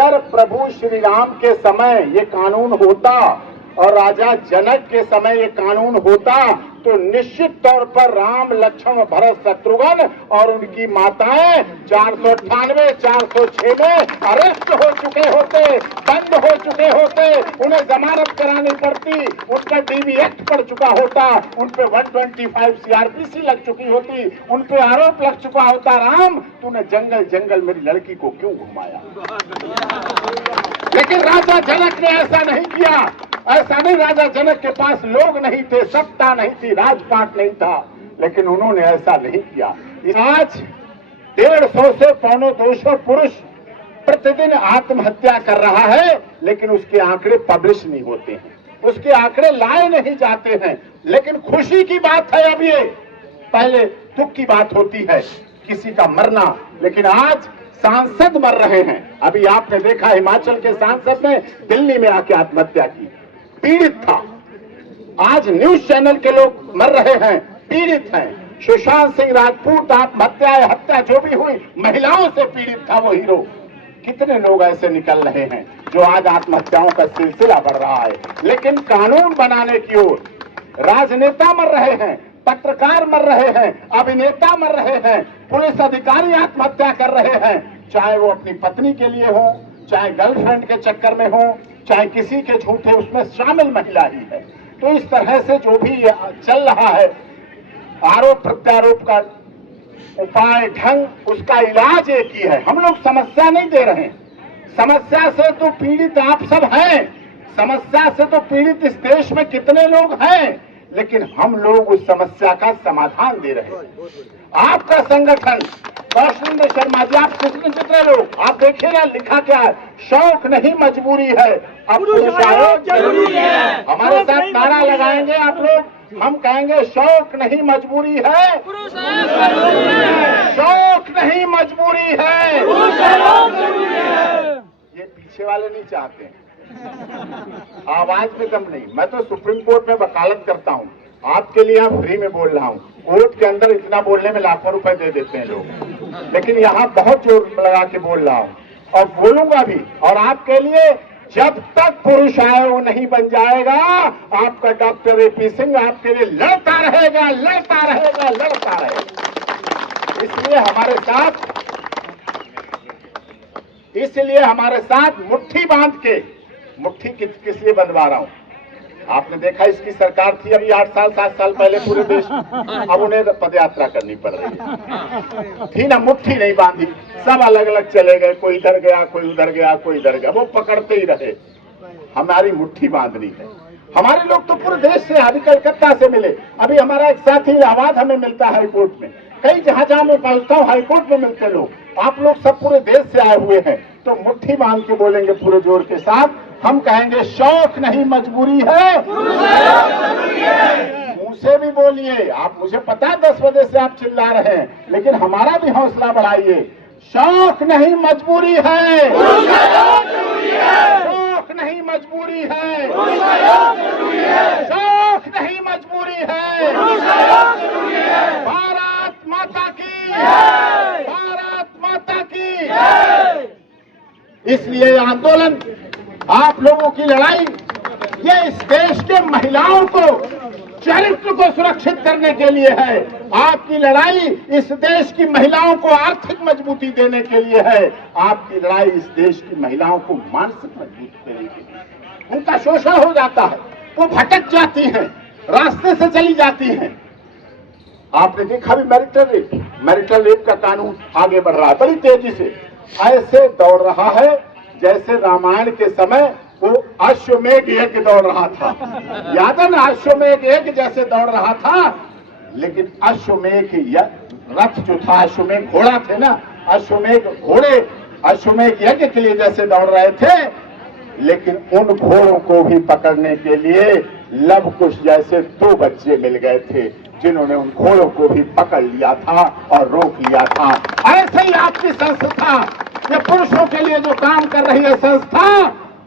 अगर प्रभु श्री राम के समय ये कानून होता और राजा जनक के समय ये कानून होता तो निश्चित तौर पर राम, लक्ष्मण, भरत, शत्रुघ्न और उनकी माताएं 498, 406 में अरेस्ट हो चुके होते, बंद हो चुके होते, उन्हें जमानत करानी पड़ती, उनका डीवी एक्ट पड़ चुका होता, उन पे 125 सीआरपीसी लग चुकी होती, उन पे आरोप लग चुका होता। राम, तूने जंगल जंगल मेरी लड़की को क्यों घुमाया? लेकिन राजा जनक ने ऐसा नहीं किया। ऐसा नहीं, राजा जनक के पास लोग नहीं थे, सत्ता नहीं थी, राजपाट नहीं था, लेकिन उन्होंने ऐसा नहीं किया। आज 150 से 250 पुरुष प्रतिदिन आत्महत्या कर रहा है, लेकिन उसके आंकड़े पब्लिश नहीं होते हैं, उसके आंकड़े लाए नहीं जाते हैं। लेकिन खुशी की बात है अब ये, पहले दुख की बात होती है किसी का मरना, लेकिन आज सांसद मर रहे हैं। अभी आपने देखा हिमाचल के सांसद ने दिल्ली में आके आत्महत्या की, पीड़ित था। आज न्यूज चैनल के लोग मर रहे हैं, पीड़ित हैं। सुशांत सिंह राजपूत आत्महत्या, हत्या जो भी हुई, महिलाओं से पीड़ित था वो हीरो। कितने लोग ऐसे निकल रहे हैं जो आज आत्महत्याओं का सिलसिला बढ़ रहा है। लेकिन कानून बनाने की ओर राजनेता मर रहे हैं, पत्रकार मर रहे हैं, अभिनेता मर रहे हैं, पुलिस अधिकारी आत्महत्या कर रहे हैं, चाहे वो अपनी पत्नी के लिए हो, चाहे गर्लफ्रेंड के चक्कर में हो, चाहे किसी के झूठे उसमें शामिल महिला ही है। तो इस तरह से जो भी चल रहा है आरोप प्रत्यारोप का उपाय ढंग, उसका इलाज एक ही है। हम लोग समस्या नहीं दे रहे हैं, समस्या से तो पीड़ित आप सब हैं, समस्या से तो पीड़ित इस देश में कितने लोग हैं, लेकिन हम लोग उस समस्या का समाधान दे रहे हैं। आपका संगठन कौशलेंद्र शर्मा जी, आप कितने लोग, आप देखिए ना लिखा क्या है, शौक नहीं मजबूरी है, अब पुरुषायोग जरूरी है। हमारे साथ नारा लगाएंगे आप लोग, हम कहेंगे शौक नहीं मजबूरी है, शौक नहीं मजबूरी है, ये पीछे वाले नहीं चाहते हैं, आवाज में दम नहीं। मैं तो सुप्रीम कोर्ट में वकालत करता हूँ, आपके लिए यहाँ फ्री में बोल रहा हूँ। कोर्ट के अंदर इतना बोलने में लाखों रुपए दे देते हैं लोग, लेकिन यहाँ बहुत जोर लगा के बोल रहा हूँ और बोलूंगा भी। और आपके लिए जब तक पुरुष आयोग नहीं बन जाएगा, आपका डॉक्टर एपी सिंह आपके लिए लड़ता रहेगा, लड़ता रहेगा, लड़ता रहेगा। इसलिए हमारे साथ मुट्ठी बांध के, मुट्ठी किस लिए बंधवा रहा हूं? आपने देखा इसकी सरकार थी अभी 8 साल 7 साल पहले पूरे देश, अब उन्हें पदयात्रा करनी पड़ रही है। थी ना, मुट्ठी नहीं बांधी, सब अलग अलग चले गए, कोई इधर गया, कोई उधर गया, कोई इधर गया, वो पकड़ते ही रहे। हमारी मुट्ठी बांधनी है। हमारे लोग तो पूरे देश से, अभी कलकत्ता से मिले, अभी हमारा एक साथी इलाहाबाद हमें मिलता है हाईकोर्ट में, कई जहां मैं पहुंचता हूँ हाईकोर्ट में मिलते लोग। आप लोग सब पूरे देश से आए हुए हैं, तो मुट्ठी बांध के बोलेंगे पूरे जोर के साथ। हम कहेंगे शौक नहीं मजबूरी है, मुंह से भी बोलिए। आप, मुझे पता है 10 बजे से आप चिल्ला रहे हैं, लेकिन हमारा भी हौसला बढ़ाइए। शौक नहीं मजबूरी है, शौक नहीं मजबूरी है, शौक नहीं मजबूरी है। भारत माता की, भारत माता की। इसलिए आंदोलन, आप लोगों की लड़ाई, ये इस देश के महिलाओं को, चरित्र को सुरक्षित करने के लिए है। आपकी लड़ाई इस देश की महिलाओं को आर्थिक मजबूती देने के लिए है। आपकी लड़ाई इस देश की महिलाओं को मानसिक मजबूती देने के लिए। उनका शोषण हो जाता है, वो भटक जाती हैं, रास्ते से चली जाती हैं। आपने देखा भी मैरिटल रेप का कानून आगे बढ़ रहा है बड़ी तेजी से, ऐसे दौड़ रहा है जैसे रामायण के समय वो अश्वमेध यज्ञ दौड़ रहा था। याद है ना, अश्वमेध यज्ञ जैसे दौड़ रहा था। लेकिन अश्वमेध रथ जो था, अश्वमेध घोड़ा थे ना, अश्वमेध घोड़े अश्वमेध यज्ञ के लिए जैसे दौड़ रहे थे, लेकिन उन घोड़ों को भी पकड़ने के लिए लव कुश जैसे 2 बच्चे मिल गए थे, जिन्होंने उन घोड़ों को भी पकड़ लिया था और रोक लिया था। ऐसे ही आपकी संस्था, ये पुरुषों के लिए जो काम कर रही है संस्था,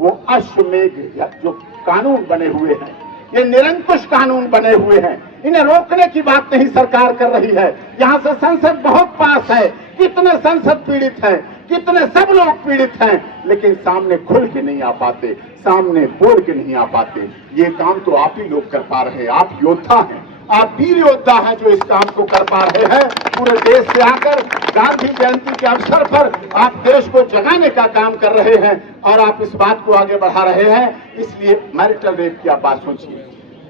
वो अश्वमेध जो कानून बने हुए हैं, ये निरंकुश कानून बने हुए हैं, इन्हें रोकने की बात नहीं सरकार कर रही है। यहाँ से संसद बहुत पास है, कितने संसद पीड़ित हैं, कितने सब लोग पीड़ित हैं, लेकिन सामने खुल के नहीं आ पाते, सामने बोल के नहीं आ पाते। ये काम तो आप ही लोग कर पा रहे हैं। आप योद्धा हैं, आप वीर योद्धा हैं जो इस काम को कर पा रहे हैं। पूरे देश से आकर गांधी जयंती के अवसर पर आप देश को जगाने का काम कर रहे हैं और आप इस बात को आगे बढ़ा रहे हैं। इसलिए मैरिटल रेप की आप बात सोचिए,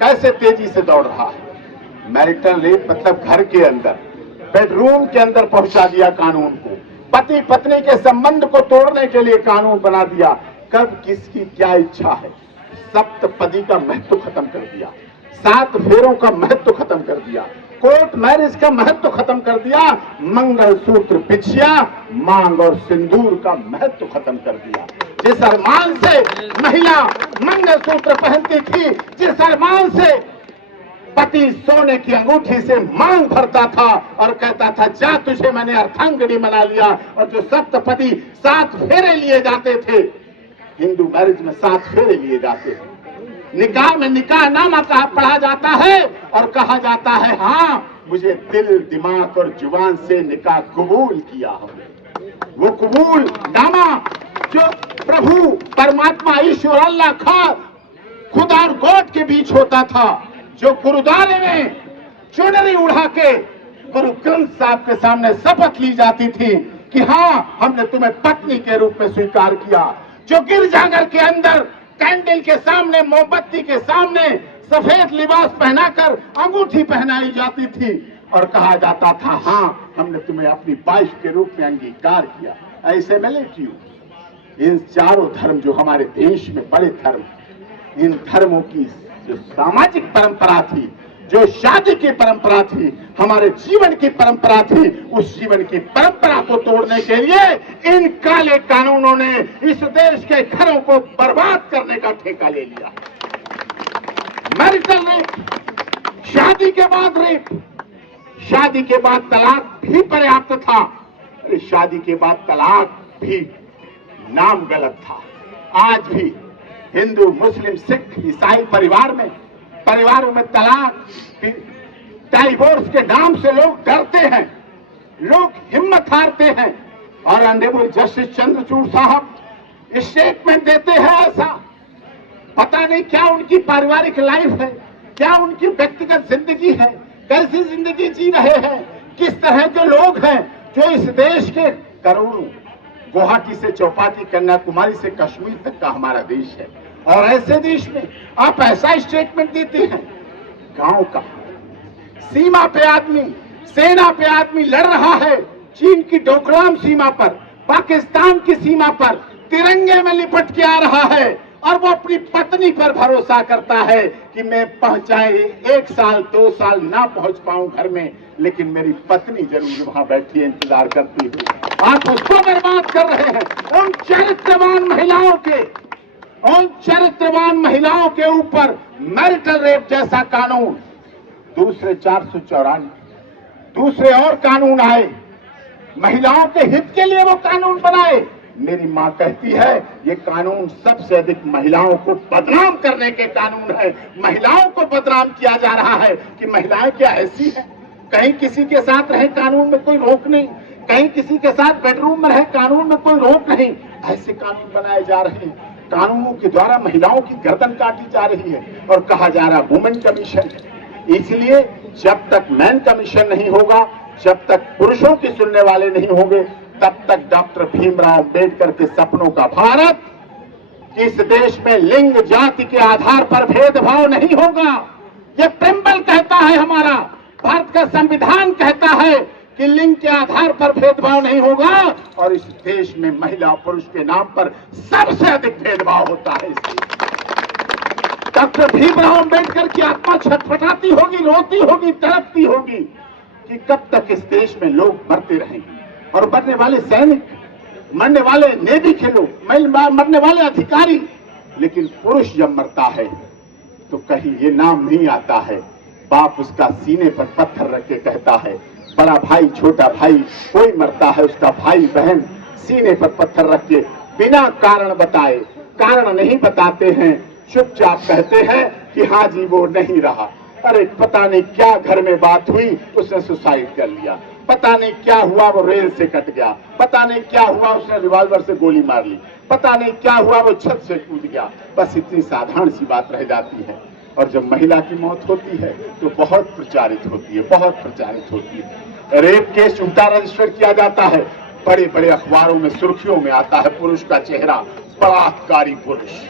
कैसे तेजी से दौड़ रहा है। मैरिटल रेप मतलब घर के अंदर, बेडरूम के अंदर पहुंचा दिया कानून को, पति पत्नी के संबंध को तोड़ने के लिए कानून बना दिया। कब किसकी क्या इच्छा है, सप्तपदी का महत्व खत्म कर दिया, 7 फेरों का महत्व खत्म कर दिया, कोर्ट मैरिज का महत्व खत्म कर दिया, मंगलसूत्र, बिछिया, मांग और सिंदूर का महत्व खत्म कर दिया। जिस अरमान से महिला मंगलसूत्र पहनती थी, जिस अरमान से पति सोने की अंगूठी से मांग भरता था और कहता था जा तुझे मैंने अर्धांगिनी बना लिया, और जो सप्तपदी 7 फेरे लिए जाते थे, हिंदू मैरिज में 7 फेरे लिए जाते थे, निकाह में निकाह नामा पढ़ा जाता है और कहा जाता है हाँ मुझे दिल दिमाग और जुबान से निकाह कबूल किया हमने। वो कबूल नामा जो प्रभु परमात्मा ईश्वर अल्लाह खुदा और गॉड के बीच होता था, जो गुरुद्वारे में चुनरी उड़ा के गुरु ग्रंथ साहब के सामने शपथ ली जाती थी कि हाँ हमने तुम्हें पत्नी के रूप में स्वीकार किया, जो गिरजाघर के अंदर कैंडल के सामने, मोमबत्ती के सामने सफेद लिबास पहनाकर अंगूठी पहनाई जाती थी और कहा जाता था हाँ हमने तुम्हें अपनी वाइफ के रूप में अंगीकार किया। ऐसे में क्यों इन चारों धर्म जो हमारे देश में बड़े धर्म, इन धर्मों की जो सामाजिक परंपरा थी, जो शादी की परंपरा थी, हमारे जीवन की परंपरा थी, उस जीवन की परंपरा को तोड़ने के लिए इन काले कानूनों ने इस देश के घरों को बर्बाद करने का ठेका ले लिया। मैरिटल रेप, शादी के बाद रेप, शादी के बाद तलाक भी पर्याप्त था, शादी के बाद तलाक भी नाम गलत था। आज भी हिंदू, मुस्लिम, सिख, ईसाई परिवारों में तलाक, डाइवोर्स के नाम से लोग डरते हैं, लोग हिम्मत हारते हैं। और ऑनरेबल जस्टिस चंद्रचूड़ साहब स्टेटमेंट देते हैं ऐसा, पता नहीं क्या उनकी पारिवारिक लाइफ है, क्या उनकी व्यक्तिगत जिंदगी है, कैसी जिंदगी जी रहे हैं, किस तरह के लोग हैं जो इस देश के करोड़ों, गुवाहाटी से चौपाटी, कन्याकुमारी से कश्मीर तक का हमारा देश है, और ऐसे देश में आप ऐसा स्टेटमेंट देते हैं। गांव का सीमा पे आदमी, सेना पे आदमी लड़ रहा है, चीन की डोकलाम सीमा पर, पाकिस्तान की सीमा पर तिरंगे में लिपट के आ रहा है, और वो अपनी पत्नी पर भरोसा करता है कि मैं पहुंचाए 1 साल 2 साल ना पहुंच पाऊं घर में, लेकिन मेरी पत्नी जरूर वहां बैठी इंतजार करती है। आप उसको बर्बाद कर रहे हैं। उन चरित्रवान महिलाओं के ऊपर मैरिटल रेप जैसा कानून, दूसरे 494 दूसरे और कानून आए, महिलाओं के हित के लिए वो कानून बनाए। मेरी मां कहती है ये कानून सबसे अधिक महिलाओं को बदनाम करने के कानून है। महिलाओं को बदनाम किया जा रहा है कि महिलाएं क्या ऐसी हैं, कहीं किसी के साथ रहे कानून में कोई रोक नहीं, कहीं किसी के साथ बेडरूम में रहे कानून में कोई रोक नहीं। ऐसे कानून बनाए जा रहे हैं, कानूनों के द्वारा महिलाओं की गर्दन काटी जा रही है और कहा जा रहा वुमेन कमीशन। इसलिए जब तक मैन कमीशन नहीं होगा, जब तक पुरुषों की सुनने वाले नहीं होंगे, तब तक डॉक्टर भीमराव अंबेडकर के सपनों का भारत, इस देश में लिंग जाति के आधार पर भेदभाव नहीं होगा। ये प्रेम्बल कहता है, हमारा भारत का संविधान कहता है कि लिंग के आधार पर भेदभाव नहीं होगा, और इस देश में महिला पुरुष के नाम पर सबसे अधिक भेदभाव होता है। डॉक्टर भीमराव अंबेडकर की आत्मा छटपटाती होगी, रोती होगी, तड़पती होगी कि कब तक इस देश में लोग मरते रहेंगे, और मरने वाले सैनिक, मरने वाले नेवी के लोग, मरने वाले अधिकारी। लेकिन पुरुष जब मरता है तो कहीं ये नाम नहीं आता है, बाप उसका सीने पर पत्थर रख के कहता है, बड़ा भाई छोटा भाई कोई मरता है, उसका भाई बहन सीने पर पत्थर रख के बिना कारण बताए, कारण नहीं बताते हैं, चुपचाप कहते हैं कि हाँ जी वो नहीं रहा, अरे पता नहीं क्या घर में बात हुई, उसने सुसाइड कर लिया। पता नहीं क्या हुआ, वो रेल से कट गया, पता नहीं क्या हुआ, उसने रिवॉल्वर से गोली मार ली, पता नहीं क्या हुआ, वो छत से कूद गया। बस इतनी साधारण सी बात रह जाती है। और जब महिला की मौत होती है तो बहुत प्रचारित होती है, बहुत प्रचारित होती है। रेप केस उल्टा रजिस्टर किया जाता है, बड़े बड़े अखबारों में सुर्खियों में आता है पुरुष का चेहरा, बलात्कारी पुरुष।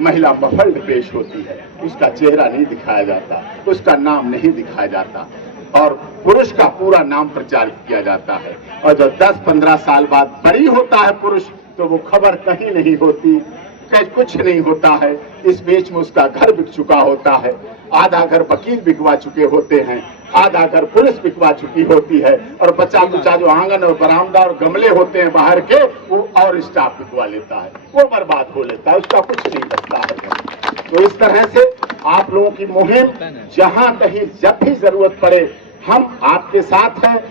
महिला मफल्ड पेश होती है, उसका चेहरा नहीं दिखाया जाता, उसका नाम नहीं दिखाया जाता, और पुरुष का पूरा नाम प्रचारित किया जाता है। और जब 10-15 साल बाद बरी होता है पुरुष, तो वो खबर कहीं नहीं होती, कुछ नहीं होता है। इस बीच में उसका घर बिक चुका होता है, आधा घर वकील बिकवा चुके होते हैं, आधा घर पुलिस बिकवा चुकी होती है, और बचा कुचा जो आंगन और बरामदा और गमले होते हैं बाहर के, वो और स्टाफ बिकवा लेता है, वो बर्बाद हो लेता है, उसका कुछ नहीं बचता है। तो इस तरह से आप लोगों की मुहिम जहां कहीं जब भी जरूरत पड़े, हम आपके साथ हैं।